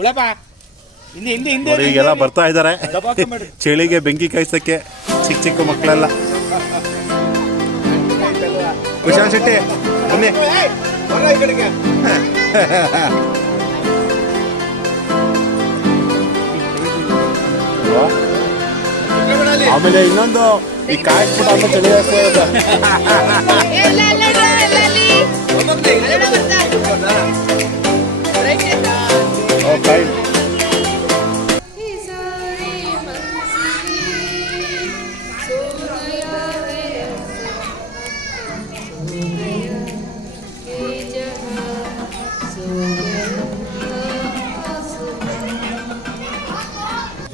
ಉಳಪ್ಪ. ಹಿಂದೆ ಹಿಂದೆ ಹಿಂದೆ ನೋಡಿ ಈಗೆಲ್ಲ ಬರ್ತಾ ಇದ್ದಾರೆ. ಚಳಿಗೆ ಬೆಂಕಿ ಕಾಯ್ಸಕ್ಕೆ ಚಿಕ್ಕ ಚಿಕ್ಕ ಮಕ್ಕಳೆಲ್ಲ. ಕುಶಾಲ್ ಶೆಟ್ಟಿ ಬನ್ನಿ. ಆಮೇಲೆ ಇನ್ನೊಂದು ಈ ಕಾಯಿಸ್ಬಿಟ್ಟು ಆಮೇಲೆ ಚಳಿ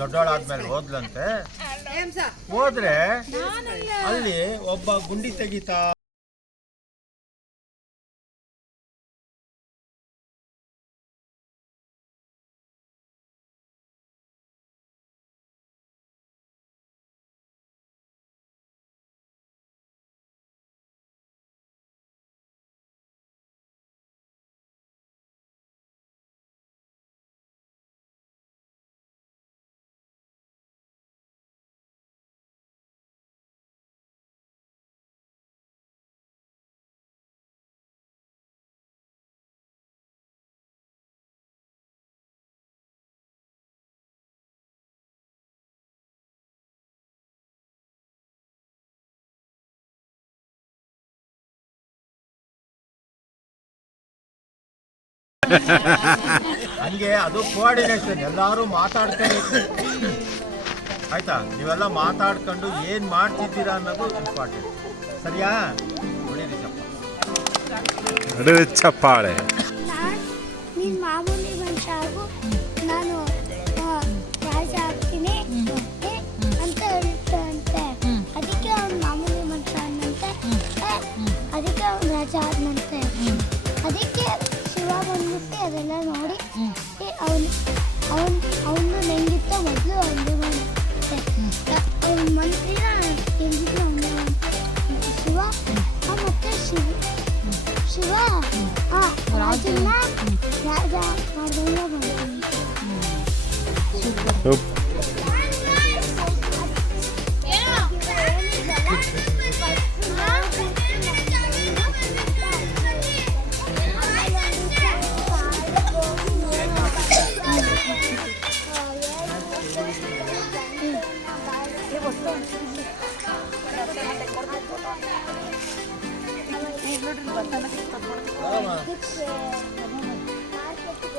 ದೊಡ್ಡವಳಾದ್ಮೇಲೆ ಹೋದ್ಲಂತೆ. ಹೋದ್ರೆ ಅಲ್ಲಿ ಒಬ್ಬ ಗುಂಡಿ ತೆಗಿತಾ ಹಂಗೆ ಅದು ಕೋಆರ್ಡಿನೇಷನ್ ಎಲ್ಲರೂ ಮಾತಾಡ್ತಾರೆ ಆಯ್ತಾ? ನೀವೆಲ್ಲ ಮಾತಾಡ್ಕೊಂಡು ಏನು ಮಾಡ್ತಿದ್ದೀರಾ ಅನ್ನೋದು ಇಂಪಾರ್ಟೆಂಟ್ ಸರಿಯಾ? ನಡುವೆ ಚಪ್ಪಾಳೆ. ನಾನ್ ನೀನ್ ಮಾಮೂಲಿ ಮನುಷ್ಯ ಹಾಗೂ ನಾನು Altınlar ya ya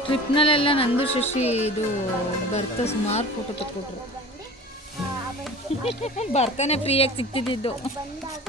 ಟ್ರಿಪ್ನಲ್ಲೆಲ್ಲ ನಂದು ಶಶಿ ಇದು ಬರ್ತಾ ಸುಮಾರು ಫೋಟೋ ತಕ್ಕೊಟ್ರು ಬರ್ತಾನೆ ಫ್ರೀಯಾಗಿ ಸಿಗ್ತಿದ್ದಿದ್ದು. ಬಂದಾಗ